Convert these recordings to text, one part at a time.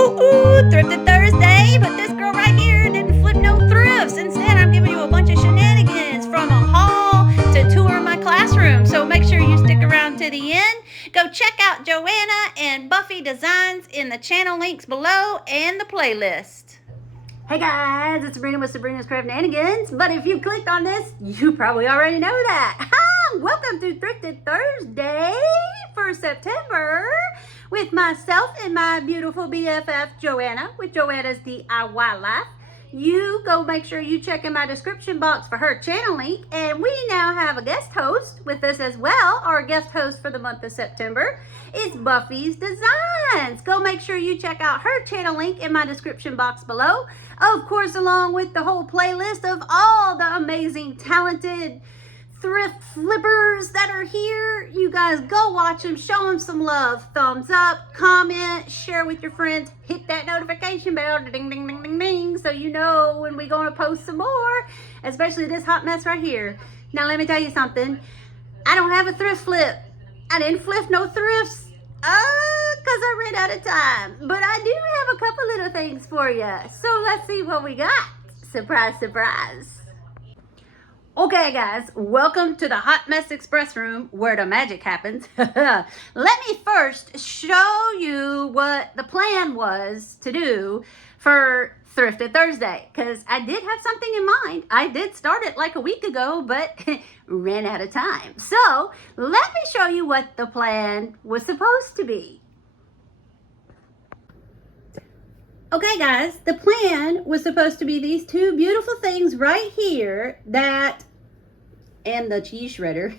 Thrifted Thursday, but this girl right here didn't flip no thrifts. Instead, I'm giving you a bunch of shenanigans from a haul to tour my classroom. So make sure you stick around to the end. Go check out Joanna and Buffy designs in the channel links below and the playlist. Hey guys, it's Sabrina with Sabrina's Craft-nanigans. But if you clicked on this, you probably already know that. Welcome to Thrifted Thursday for September with myself and my beautiful BFF Joanna with Joanna's DIY Life. You go make sure you check in my description box for her channel link. And we now have a guest host with us as well. Our guest host for the month of September is Buffy's Designs. Go make sure you check out her channel link in my description box below. Of course, along with the whole playlist of all the amazing, talented thrift flippers that are here. You guys go watch them, show them some love. Thumbs up, comment, share with your friends, hit that notification bell, ding, ding, ding, ding, ding, so you know when we're going to post some more, especially this hot mess right here. Now, let me tell you something. I don't have a thrift flip. I didn't flip no thrifts because I ran out of time. But I do have a couple little things for you. So let's see what we got. Surprise, surprise. Okay guys, welcome to the Hot Mess Express room where the magic happens. Let me first show you what the plan was to do for Thrifted Thursday, because I did have something in mind. I did start it like a week ago, but ran out of time. So let me show you what the plan was supposed to be. Okay guys, the plan was supposed to be these two beautiful things right here and the cheese shredder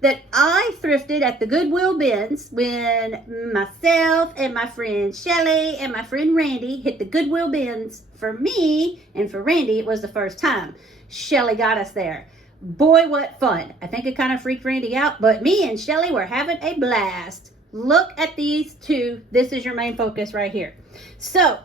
that I thrifted at the Goodwill bins when myself and my friend Shelly and my friend Randy hit the Goodwill bins. For me and for Randy, it was the first time. Shelly got us there. Boy, what fun. I think it kind of freaked Randy out, but me and Shelly were having a blast. Look at these two. This is your main focus right here. So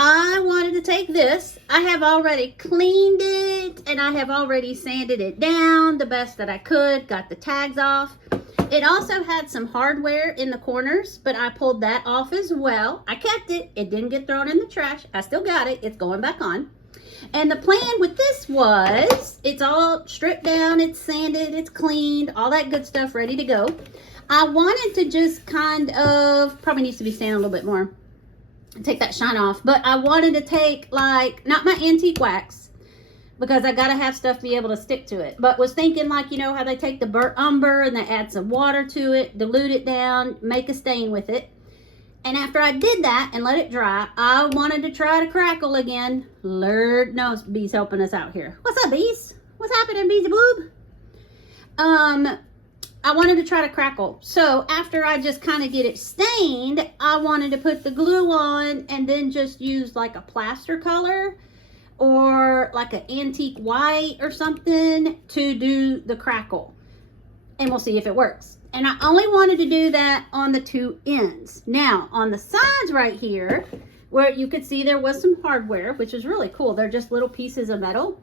I wanted to take this. I have already cleaned it and I have already sanded it down the best that I could, got the tags off. It also had some hardware in the corners, but I pulled that off as well. I kept it. It didn't get thrown in the trash. I still got it. It's going back on. And the plan with this was, it's all stripped down, it's sanded, it's cleaned, all that good stuff ready to go. I wanted to just kind of, probably needs to be sanded a little bit more, take that shine off, but I wanted to take, like, not my antique wax, because I gotta have stuff be able to stick to it, but was thinking, like, you know how they take the burnt umber and they add some water to it, dilute it down, make a stain with it. And after I did that and let it dry, I wanted to try to crackle again. Lord knows Bee's helping us out here. What's up, Bees? What's happening, Beezy Boob? I wanted to try to crackle. So after I just kind of get it stained, I wanted to put the glue on and then just use like a plaster color or like an antique white or something to do the crackle. And we'll see if it works. And I only wanted to do that on the two ends. Now, on the sides right here, where you could see there was some hardware, which is really cool. They're just little pieces of metal.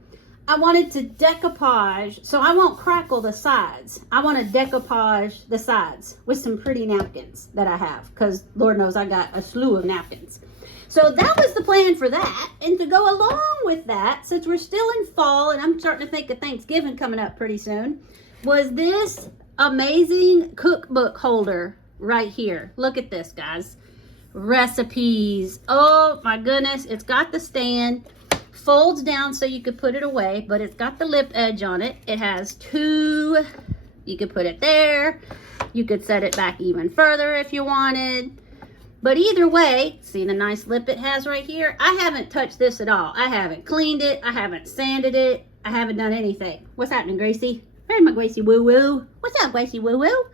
I wanted to decoupage, so I won't crackle the sides. I want to decoupage the sides with some pretty napkins that I have, because Lord knows I got a slew of napkins. So that was the plan for that. And to go along with that, since we're still in fall and I'm starting to think of Thanksgiving coming up pretty soon, was this amazing cookbook holder right here. Look at this, guys. Recipes. Oh my goodness. It's got the stand. Folds down so you could put it away, but it's got the lip edge on it. It has two. You could put it there. You could set it back even further if you wanted. But either way, see the nice lip it has right here? I haven't touched this at all. I haven't cleaned it. I haven't sanded it. I haven't done anything. What's happening, Gracie? Where's my Gracie woo-woo? What's up, Gracie woo-woo?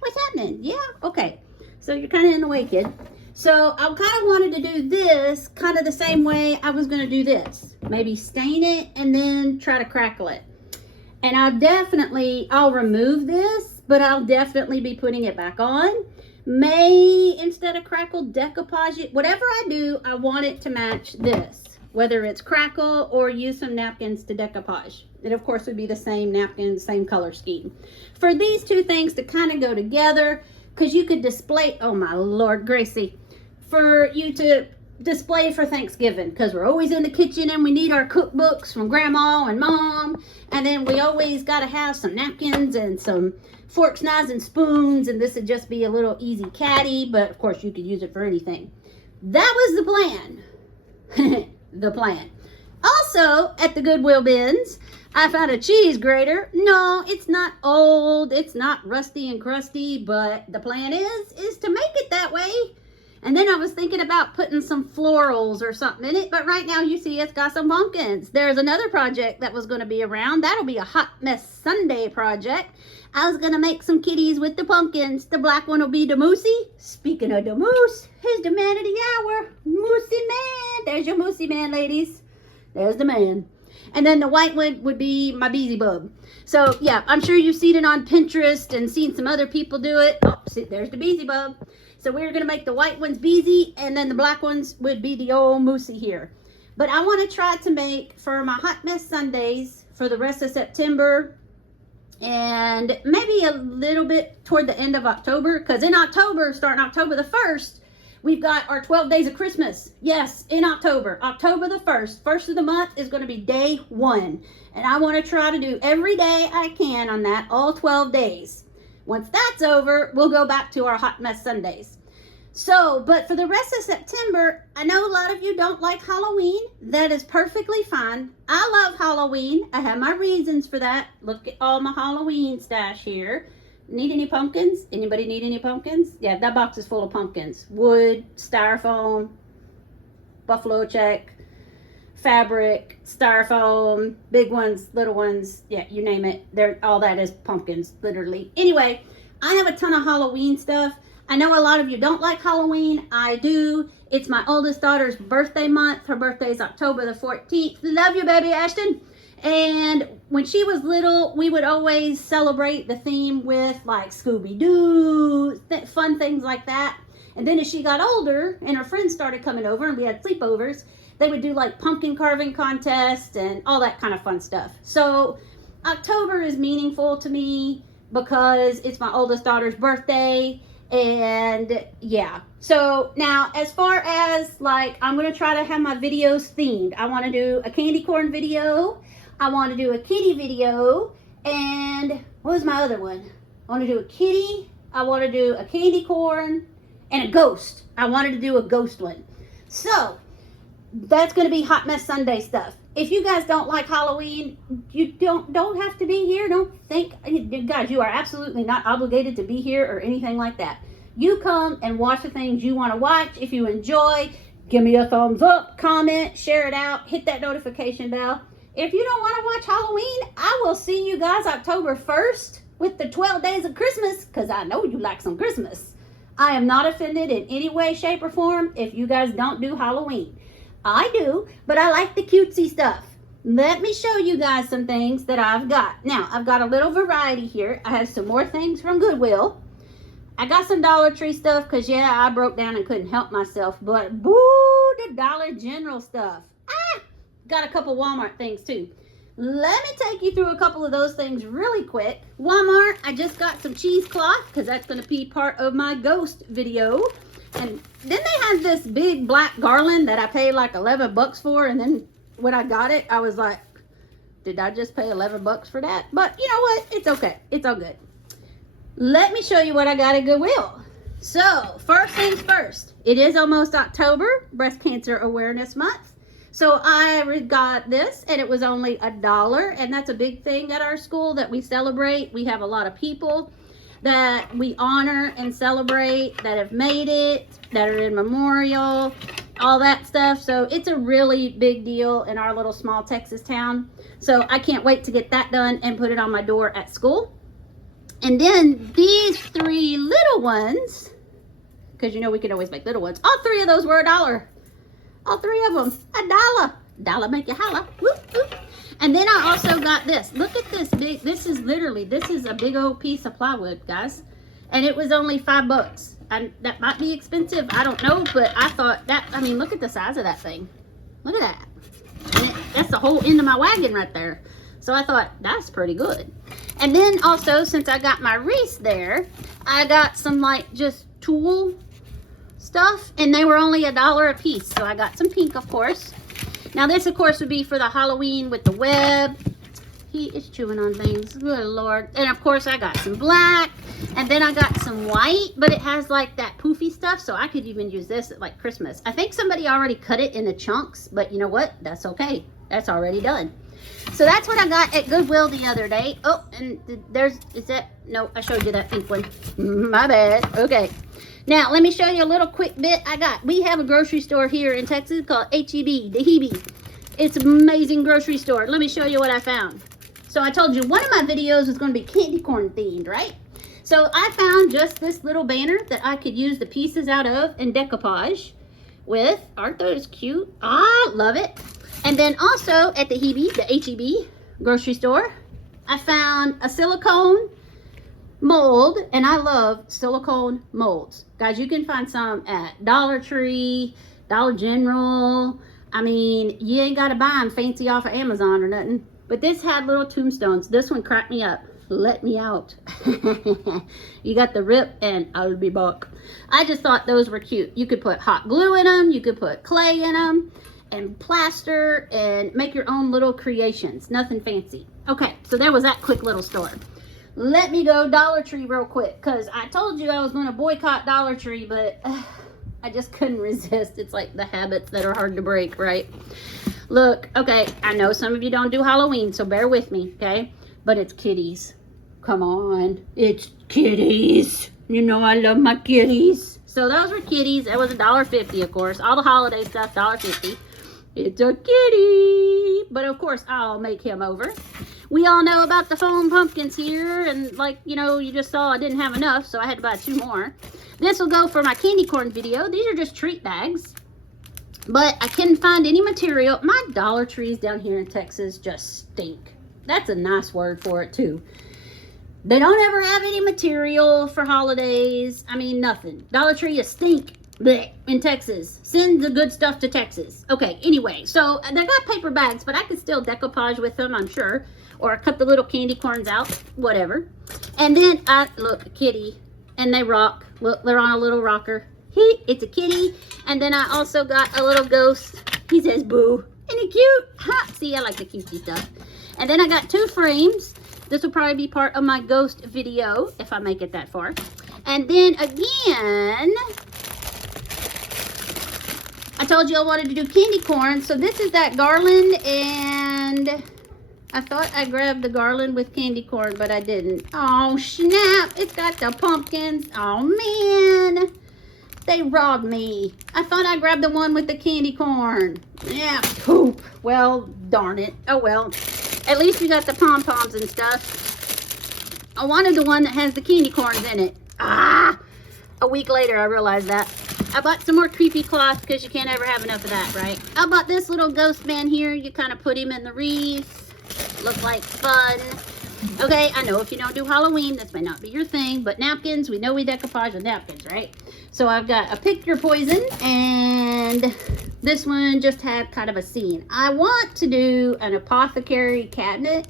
What's happening? Yeah? Okay. So you're kind of in the way, kid. So I kind of wanted to do this kind of the same way I was going to do this. Maybe stain it and then try to crackle it. And I'll remove this, but I'll definitely be putting it back on. May, instead of crackle, decoupage it. Whatever I do, I want it to match this. Whether it's crackle or use some napkins to decoupage. It, of course, would be the same napkin, same color scheme. For these two things to kind of go together, because you could display, oh my Lord, Gracie. for you to display for Thanksgiving, because we're always in the kitchen and we need our cookbooks from grandma and mom, and then we always got to have some napkins and some forks, knives, and spoons, and this would just be a little easy caddy, but of course you could use it for anything. That was the plan. The plan. Also, at the Goodwill bins, I found a cheese grater. No, it's not old, it's not rusty and crusty, but the plan is to make it that way. And then I was thinking about putting some florals or something in it, but right now you see it's got some pumpkins. There's another project that was going to be around. That'll be a Hot Mess Sunday project. I was going to make some kitties with the pumpkins. The black one will be the Moosey. Speaking of the moose, here's the man of the hour, Moosey Man. There's your Moosey Man, ladies. There's the man. And then the white one would be my Beezy Bub. So yeah, I'm sure you've seen it on Pinterest and seen some other people do it. Oh, see, there's the Beezy Bub. So we're going to make the white ones Beezy, and then the black ones would be the old Moosey here. But I want to try to make, for my Hot Mess Sundays, for the rest of September, and maybe a little bit toward the end of October, because in October, starting October the 1st, we've got our 12 days of Christmas. Yes, in October. October the 1st. First of the month is going to be day 1. And I want to try to do every day I can on that, all 12 days. Once that's over, we'll go back to our Hot Mess Sundays. So, but for the rest of September, I know a lot of you don't like Halloween. That is perfectly fine. I love Halloween. I have my reasons for that. Look at all my Halloween stash here. Need any pumpkins? Anybody need any pumpkins? Yeah, that box is full of pumpkins. Wood, styrofoam, buffalo check, fabric, styrofoam, big ones, little ones, yeah, you name it. All that is pumpkins, literally. Anyway, I have a ton of Halloween stuff. I know a lot of you don't like Halloween. I do. It's my oldest daughter's birthday month. Her birthday is October the 14th. Love you, baby Ashton. And when she was little, we would always celebrate the theme with like Scooby-Doo, fun things like that. And then as she got older and her friends started coming over and we had sleepovers, they would do like pumpkin carving contests and all that kind of fun stuff. So October is meaningful to me because it's my oldest daughter's birthday. And yeah, so now as far as like, I'm going to try to have my videos themed. I want to do a candy corn video. I want to do a kitty video. And what was my other one? I want to do a kitty. I want to do a candy corn and a ghost. I wanted to do a ghost one. So that's going to be Hot Mess Sunday stuff. If you guys don't like Halloween, you don't have to be here. Don't think, guys, you are absolutely not obligated to be here or anything like that. You come and watch the things you want to watch. If you enjoy, give me a thumbs up, comment, share it out, hit that notification bell. If you don't want to watch Halloween, I will see you guys October 1st with the 12 days of Christmas, because I know you like some Christmas. I am not offended in any way, shape, or form if you guys don't do Halloween. I do, but I like the cutesy stuff. Let me show you guys some things that I've got. Now, I've got a little variety here. I have some more things from Goodwill. I got some Dollar Tree stuff because, yeah, I broke down and couldn't help myself. But, boo, the Dollar General stuff. Got a couple Walmart things, too. Let me take you through a couple of those things really quick. Walmart, I just got some cheesecloth because that's going to be part of my ghost video. And then they had this big black garland that I paid like 11 bucks for. And then when I got it, I was like, did I just pay 11 bucks for that? But you know what? It's okay. It's all good. Let me show you what I got at Goodwill. So first things first, it is almost October, Breast Cancer Awareness Month. So I got this and it was only $1. And that's a big thing at our school that we celebrate. We have a lot of people that we honor and celebrate that have made it, that are in memorial, all that stuff. So it's a really big deal in our little small Texas town. So I can't wait to get that done and put it on my door at school. And then these 3 little ones, because you know we can always make little ones. All 3 of those were $1. All 3 of them, $1. Dollar make you holla. Whoop, whoop. And then I also got this. Look at this big, this is a big old piece of plywood, guys. And it was only $5. That might be expensive, I don't know, but I thought that, I mean, look at the size of that thing. Look at that. And that's the whole end of my wagon right there. So I thought, that's pretty good. And then also, since I got my wreath there, I got some like just tulle stuff, and they were only $1 a piece. So I got some pink, of course. Now this, of course, would be for the Halloween with the web. He is chewing on things. Good Lord. And of course, I got some black. And then I got some white, but it has like that poofy stuff. So I could even use this at like Christmas. I think somebody already cut it into chunks, but you know what? That's okay. That's already done. So that's what I got at Goodwill the other day. Oh, and is that? No, I showed you that pink one. My bad. Okay. Now, let me show you a little quick bit I got. We have a grocery store here in Texas called H-E-B, the Hebe. It's an amazing grocery store. Let me show you what I found. So I told you one of my videos was going to be candy corn themed, right? So I found just this little banner that I could use the pieces out of and decoupage with. Aren't those cute? Ah, love it. And then also at the Hebe, the H-E-B grocery store, I found a silicone mold, and I love silicone molds. Guys, you can find some at Dollar Tree, Dollar General. I mean, you ain't got to buy them fancy off of Amazon or nothing. But this had little tombstones. This one cracked me up. Let me out. You got the rip and I'll be back. I just thought those were cute. You could put hot glue in them. You could put clay in them and plaster and make your own little creations. Nothing fancy. Okay, so there was that quick little store. Let me go Dollar Tree real quick, because I told you I was going to boycott Dollar Tree, but I just couldn't resist. It's like the habits that are hard to break, right? Look, okay, I know some of you don't do Halloween, so bear with me, okay? But it's kitties. Come on. It's kitties. You know I love my kitties. So those were kitties. That was $1.50, of course. All the holiday stuff, $1.50. It's a kitty. But, of course, I'll make him over. We all know about the foam pumpkins here. And, like, you know, you just saw I didn't have enough, so I had to buy 2 more. This will go for my candy corn video. These are just treat bags. But I couldn't find any material. My Dollar Trees down here in Texas just stink. That's a nice word for it, too. They don't ever have any material for holidays. I mean, nothing. Dollar Tree is stink bleh, in Texas. Send the good stuff to Texas. Okay, anyway. So, they got paper bags, but I could still decoupage with them, I'm sure. Or cut the little candy corns out. Whatever. And then, look, a kitty. And they rock. Look, they're on a little rocker. It's a kitty. And then I also got a little ghost. He says boo. Isn't he cute? Ha! See, I like the cutesy stuff. And then I got 2 frames. This will probably be part of my ghost video if I make it that far. And then again, I told you I wanted to do candy corn. So this is that garland, and I thought I grabbed the garland with candy corn, but I didn't. Oh, snap. It's got the pumpkins. Oh, man. They robbed me. I thought I grabbed the one with the candy corn. Yeah, poop. Well, darn it. Oh, well. At least we got the pom-poms and stuff. I wanted the one that has the candy corns in it. Ah! A week later, I realized that. I bought some more creepy cloth because you can't ever have enough of that, right? I bought this little ghost man here. You kind of put him in the wreath. Look like fun. Okay, I know if you don't do Halloween, this may not be your thing, but napkins, we know we decoupage with napkins, right? So I've got a pick your poison, and this one just had kind of a scene. I want to do an apothecary cabinet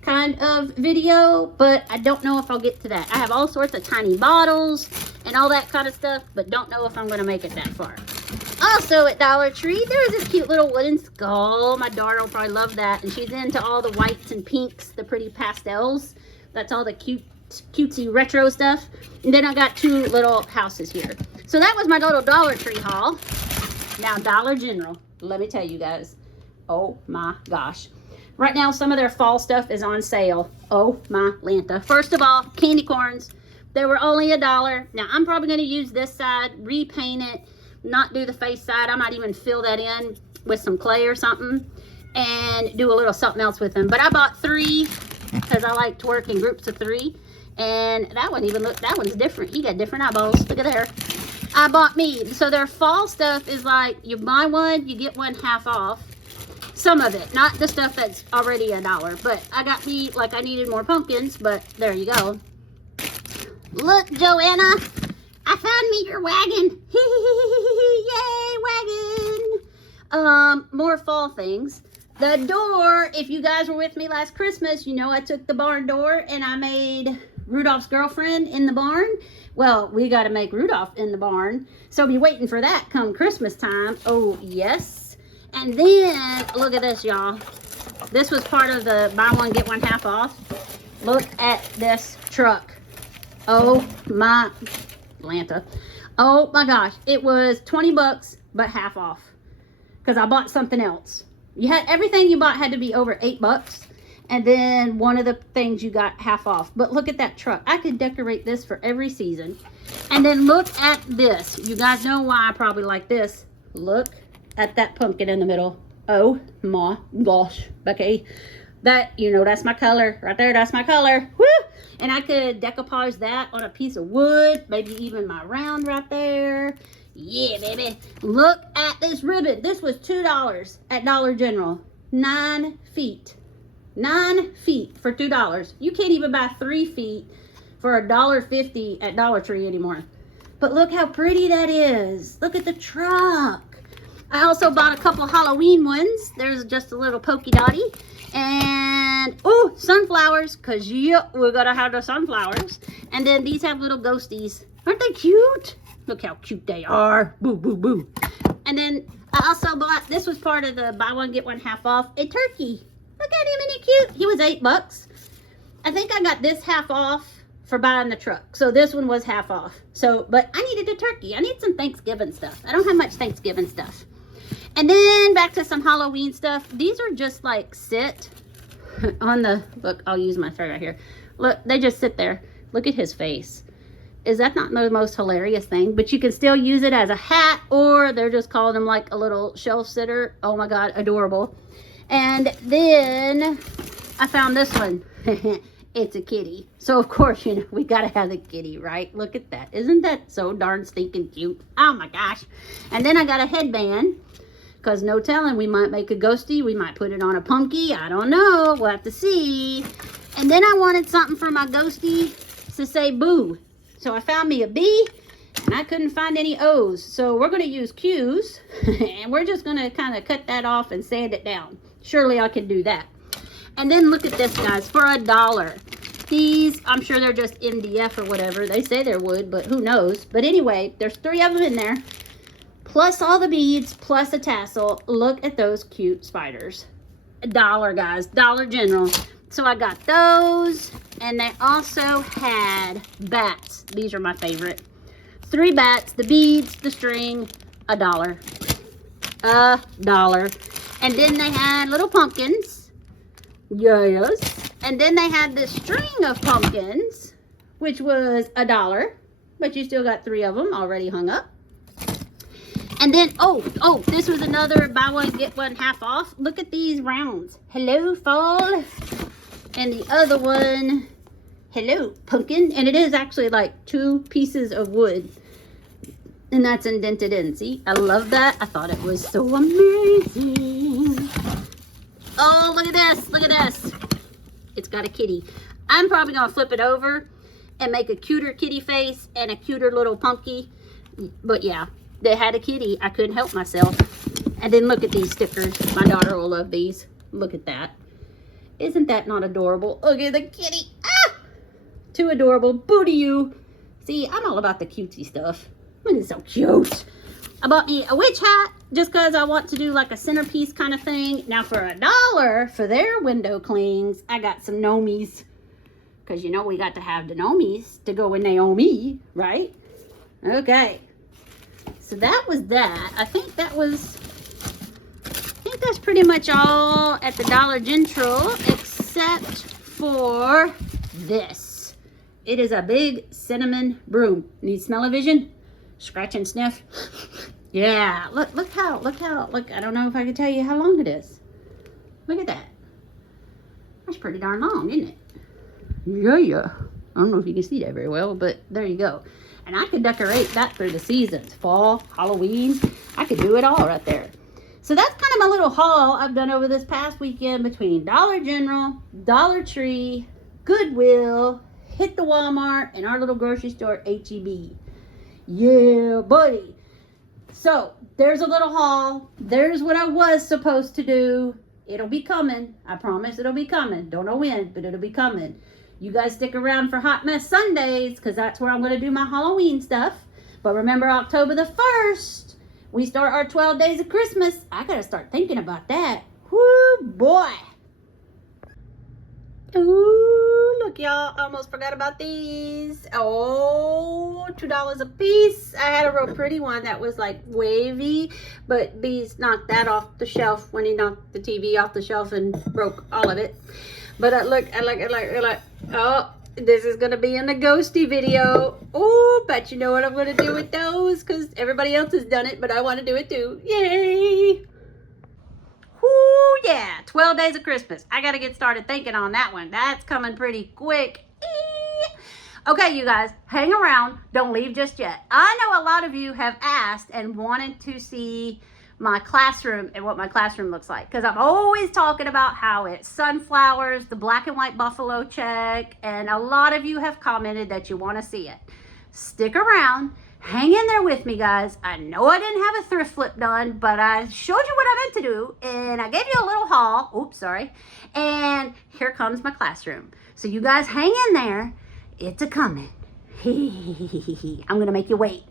kind of video, but I don't know if I'll get to that. I have all sorts of tiny bottles and all that kind of stuff, but don't know if I'm going to make it that far. Also at Dollar Tree, there's this cute little wooden skull. My daughter will probably love that, and she's into all the whites and pinks, the pretty pastels. That's all the cutesy retro stuff. And then I got 2 little houses here. So that was my little Dollar Tree haul. Now Dollar General, let me tell you guys, oh my gosh. Right now some of their fall stuff is on sale. Oh my Lanta. First of all, candy corns. They were only $1. Now I'm probably going to use this side, repaint it, not do the face side. I might even fill that in with some clay or something and do a little something else with them. But I bought 3 because I like to work in groups of 3. And that one even look, that one's different. You got different eyeballs. Look at there. I bought me. So their fall stuff is like you buy one, you get one half off. Some of it, not the stuff that's already $1. But I got me, like I needed more pumpkins, but there you go. Look, Joanna. I found me your wagon. Yay, wagon. More fall things. The door, if you guys were with me last Christmas, you know I took the barn door and I made Rudolph's girlfriend in the barn Well, we got to make Rudolph in the barn. So be waiting for that come Christmas time. Oh, yes. And then, look at this, y'all. This was part of the buy one, get one half off. Look at this truck. Oh, my Atlanta. Oh, my gosh. It was 20 bucks, but half off. Because I bought something else. You had everything you bought had to be over 8 bucks. And then one of the things you got half off. But look at that truck. I could decorate this for every season. And then look at this. You guys know why I probably like this. Look at that pumpkin in the middle. Oh my gosh, Becky. That, you know, that's my color. Right there, that's my color. Woo! And I could decoupage that on a piece of wood. Maybe even my round right there. Yeah, baby. Look at this ribbon. This was $2 at Dollar General. 9 feet. 9 feet for $2. You can't even buy 3 feet for $1.50 at Dollar Tree anymore. But look how pretty that is. Look at the truck. I also bought a couple Halloween ones. There's just a little pokey dotty. And, oh, sunflowers. Because, yeah, we're going to have the sunflowers. And then these have little ghosties. Aren't they cute? Look how cute they are. Boo, boo, boo. And then I also bought, this was part of the buy one, get one half off, a turkey. Look at him, isn't he cute? He was 8 bucks. I think I got this half off for buying the truck. So this one was half off. So, but I needed a turkey. I need some Thanksgiving stuff. I don't have much Thanksgiving stuff. And then back to some Halloween stuff. These are just like sit on the, look, I'll use my thread right here. Look, they just sit there. Look at his face. Is that not the most hilarious thing? But you can still use it as a hat, or they're just calling them like a little shelf sitter. Oh my God, adorable. And then I found this one. It's a kitty. So of course, you know, we gotta have the kitty, right? Look at that. Isn't that so darn stinking cute? Oh my gosh. And then I got a headband. Because no telling, we might make a ghosty. We might put it on a pumpkin. I don't know. We'll have to see. And then I wanted something for my ghosty to say boo. So I found me a B. And I couldn't find any O's. So we're going to use Q's. And we're just going to kind of cut that off and sand it down. Surely I can do that. And then look at this, guys. For $1. These, I'm sure they're just MDF or whatever. They say they're wood, but who knows. But anyway, there's 3 of them in there. Plus all the beads, plus a tassel. Look at those cute spiders. $1, guys. Dollar General. So I got those. And they also had bats. These are my favorite. 3 bats, the beads, the string, $1. $1. And then they had little pumpkins. Yes. And then they had this string of pumpkins, which was $1. But you still got 3 of them already hung up. And then, oh, this was another buy one, get one half off. Look at these rounds. Hello, fall. And the other one, hello, pumpkin. And it is actually like 2 pieces of wood. And that's indented in. See, I love that. I thought it was so amazing. Oh, look at this. Look at this. It's got a kitty. I'm probably going to flip it over and make a cuter kitty face and a cuter little pumpkin. But yeah. They had a kitty. I couldn't help myself. And then look at these stickers. My daughter will love these. Look at that. Isn't that not adorable? Look at the kitty. Ah! Too adorable. Boo to you. See, I'm all about the cutesy stuff. Isn't it so cute? I bought me a witch hat just because I want to do like a centerpiece kind of thing. Now for $1 for their window clings, I got some Nomies. Because you know we got to have the Nomies to go with Naomi, right? Okay. So that was that. I think that's pretty much all at the Dollar General, except for this. It is a big cinnamon broom. Need smell-o-vision? Scratch and sniff. Yeah, look, I don't know if I can tell you how long it is. Look at that. That's pretty darn long, isn't it? Yeah. I don't know if you can see that very well, but there you go. And I could decorate that through the seasons. Fall, Halloween. I could do it all right there. So that's kind of my little haul I've done over this past weekend between Dollar General, Dollar Tree, Goodwill, hit the Walmart, and our little grocery store, H-E-B. Yeah, buddy. So there's a little haul. There's what I was supposed to do. It'll be coming. I promise it'll be coming. Don't know when, but it'll be coming. You guys stick around for Hot Mess Sundays because that's where I'm going to do my Halloween stuff. But remember, October the 1st, we start our 12 days of Christmas. I got to start thinking about that. Whoo, boy. Ooh, look, y'all. I almost forgot about these. Oh, $2 a piece. I had a real pretty one that was like wavy, but B's knocked that off the shelf when he knocked the TV off the shelf and broke all of it. But look. Oh, this is going to be in the ghosty video. Oh, but you know what I'm going to do with those because everybody else has done it, but I want to do it too. Yay. Whoo, yeah, 12 days of Christmas. I got to get started thinking on that one. That's coming pretty quick. Okay, you guys, hang around. Don't leave just yet. I know a lot of you have asked and wanted to see my classroom and what my classroom looks like because I'm always talking about how it's sunflowers, the black and white buffalo check, and a lot of you have commented that you want to see it. Stick around. Hang in there with me, guys. I know I didn't have a thrift flip done, but I showed you what I meant to do, and I gave you a little haul. Oops, sorry. And here comes my classroom. So you guys hang in there. It's a-coming. I'm going to make you wait.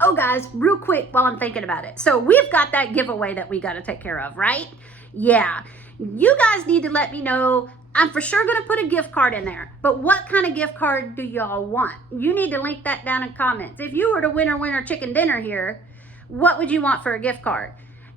Oh, guys, real quick while I'm thinking about it. So we've got that giveaway that we got to take care of, right? Yeah. You guys need to let me know. I'm for sure going to put a gift card in there, but what kind of gift card do y'all want? You need to link that down in comments. If you were to winner chicken dinner here, what would you want for a gift card?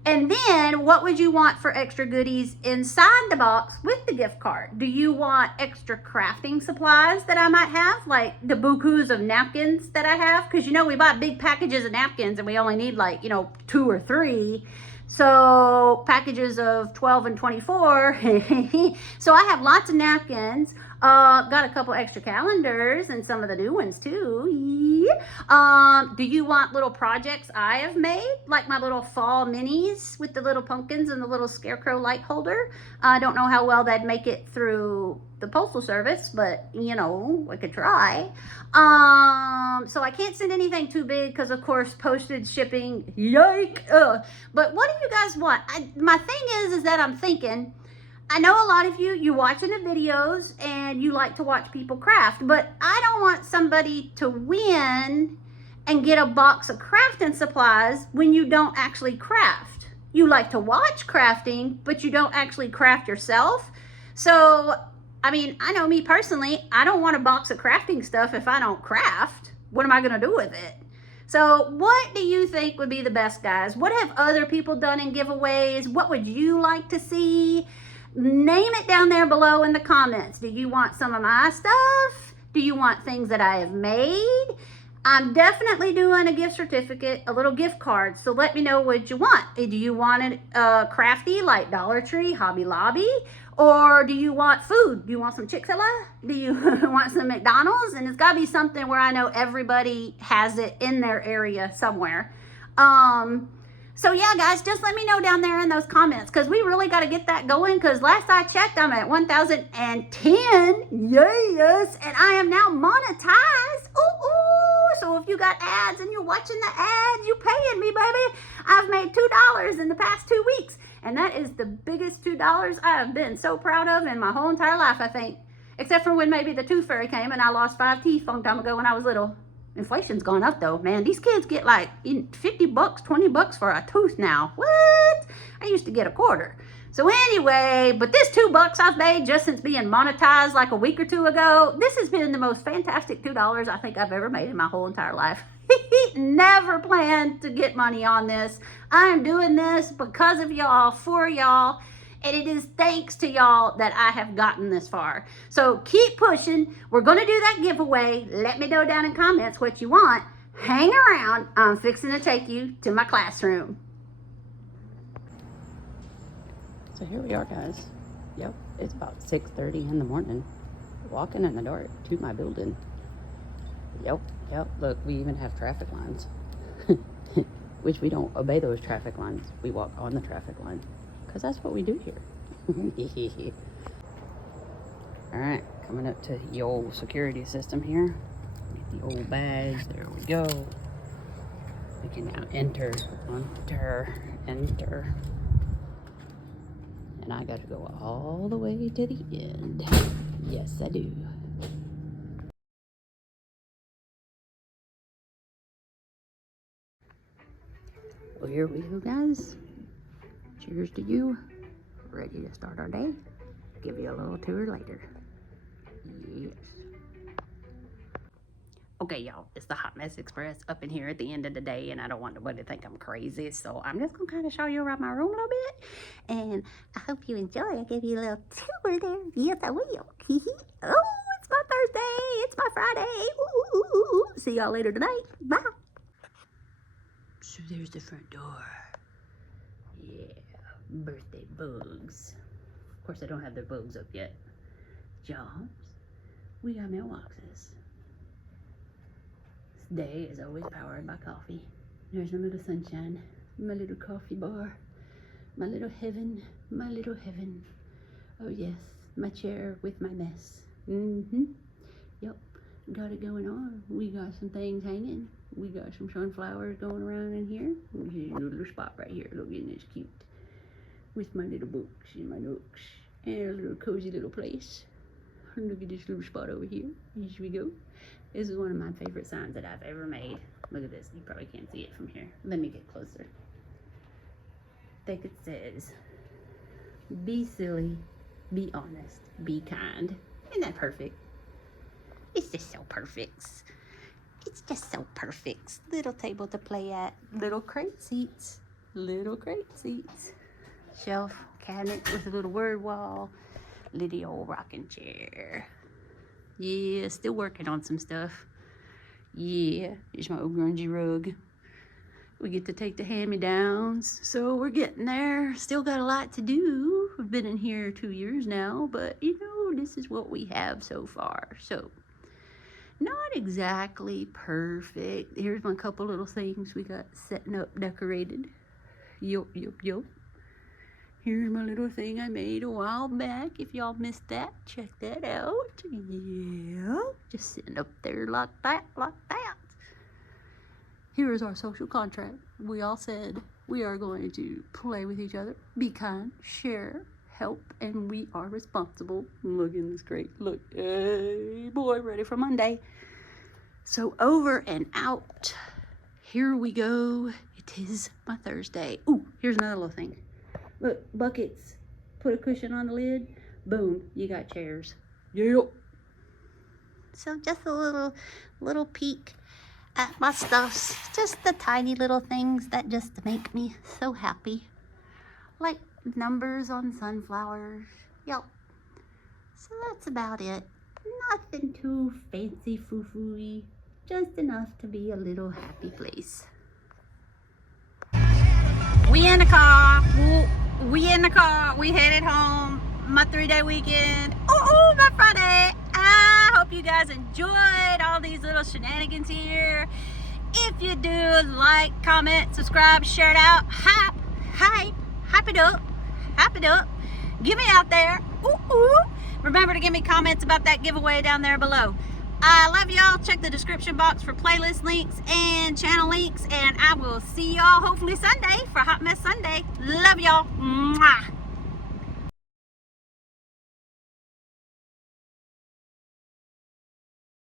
And then what would you want for extra goodies inside the box with the gift card? Do you want extra crafting supplies that I might have, like the bukus of napkins that I have? Because, you know, we bought big packages of napkins and we only need like, 2 or 3. So packages of 12 and 24. So I have lots of napkins. Got a couple extra calendars and some of the new ones too. Yeah. Do you want little projects I have made, like my little fall minis with the little pumpkins and the little scarecrow light holder? I don't know how well that'd make it through the postal service, but we could try. So I can't send anything too big because of course postage, shipping, yike. But what do you guys want? My thing is that I'm thinking, I know a lot of you watching the videos and you like to watch people craft, but I don't want somebody to win and get a box of crafting supplies when you don't actually craft. You like to watch crafting, but you don't actually craft yourself. So, I mean, I know me personally, I don't want a box of crafting stuff if I don't craft. What am I going to do with it? So what do you think would be the best, guys? What have other people done in giveaways? What would you like to see? Name it down there below in the comments. Do you want some of my stuff? Do you want things that I have made? I'm definitely doing a gift certificate, a little gift card. So let me know what you want. Do you want it crafty like Dollar Tree, Hobby Lobby? Or do you want food? Do you want some Chick-fil-A? Do you want some McDonald's? And it's got to be something where I know everybody has it in their area somewhere. So yeah, guys, just let me know down there in those comments because we really got to get that going because last I checked, I'm at 1,010. Yes, and I am now monetized. Ooh. So if you got ads and you're watching the ads, you paying me, baby. I've made $2 in the past 2 weeks. And that is the biggest $2 I have been so proud of in my whole entire life, I think. Except for when maybe the tooth fairy came and I lost 5 teeth a long time ago when I was little. Inflation's gone up though, man. These kids get like $50, $20 for a tooth now. What? I used to get a quarter. So anyway, but this $2 I've made just since being monetized like a week or 2 ago, this has been the most fantastic $2 I think I've ever made in my whole entire life. Never planned to get money on this. I am doing this because of y'all, for y'all. And it is thanks to y'all that I have gotten this far. So keep pushing. We're going to do that giveaway. Let me know down in comments what you want. Hang around. I'm fixing to take you to my classroom. So here we are, guys. Yep, it's about 6:30 in the morning. Walking in the door to my building. Yep. Look, we even have traffic lines. Which we don't obey those traffic lines. We walk on the traffic line. Because that's what we do here. Alright, coming up to the old security system here. The old badge, there we go. We can now enter. And I gotta go all the way to the end. Yes, I do. Well, here we go, guys. Cheers to you. Ready to start our day. Give you a little tour later. Yes. Okay, y'all, it's the Hot Mess Express up in here at the end of the day, and I don't want nobody to think I'm crazy, so I'm just gonna kind of show you around my room a little bit, and I hope you enjoy. I'll give you a little tour there. Yes, I will. Oh, it's my Thursday. It's my Friday. Ooh. See y'all later tonight. Bye. So there's the front door. Yeah, birthday bugs. Of course, I don't have the bugs up yet. Jobs. We got mailboxes. This day is always powered by coffee. There's my little sunshine, my little coffee bar, my little heaven, my little heaven. Oh yes, my chair with my mess. Yep, got it going on. We got some things hanging. We got some sunflowers going around in here. Here's a little spot right here. Look, isn't this cute? With my little books and my nooks. And a little cozy little place. Look at this little spot over here. Here we go. This is one of my favorite signs that I've ever made. Look at this. You probably can't see it from here. Let me get closer. I think it says, be silly, be honest, be kind. Isn't that perfect? It's just so perfect. It's just so perfect. Little table to play at. Little crate seats. Little crate seats. Shelf cabinet with a little word wall. Little old rocking chair. Yeah, still working on some stuff. Yeah, here's my old grungy rug. We get to take the hand-me-downs, so we're getting there. Still got a lot to do. We've been in here 2 years now, but you know, this is what we have so far. So, not exactly perfect. Here's my couple little things we got setting up, decorated. Yup. Here's my little thing I made a while back. If y'all missed that, check that out. Yeah, just sitting up there like that. Here is our social contract. We all said we are going to play with each other, be kind, share, help, and we are responsible. Look in this crate. Look, hey boy, ready for Monday. So over and out. Here we go. It is my Thursday. Ooh, here's another little thing. Look, buckets. Put a cushion on the lid. Boom, you got chairs. Yep. So just a little peek at my stuffs. Just the tiny little things that just make me so happy. Like numbers on sunflowers. Yep. So that's about it. Nothing too fancy foo-foo-y. Just enough to be a little happy place. We in the car. We headed home. My 3-day weekend. Ooh, my Friday. I hope you guys enjoyed all these little shenanigans here. If you do, like, comment, subscribe, share it out. Hype it up. Get me out there. Ooh. Remember to give me comments about that giveaway down there below. I love y'all. Check the description box for playlist links and channel links. And I will see y'all hopefully Sunday for Hot Mess Sunday. Love y'all. Mwah.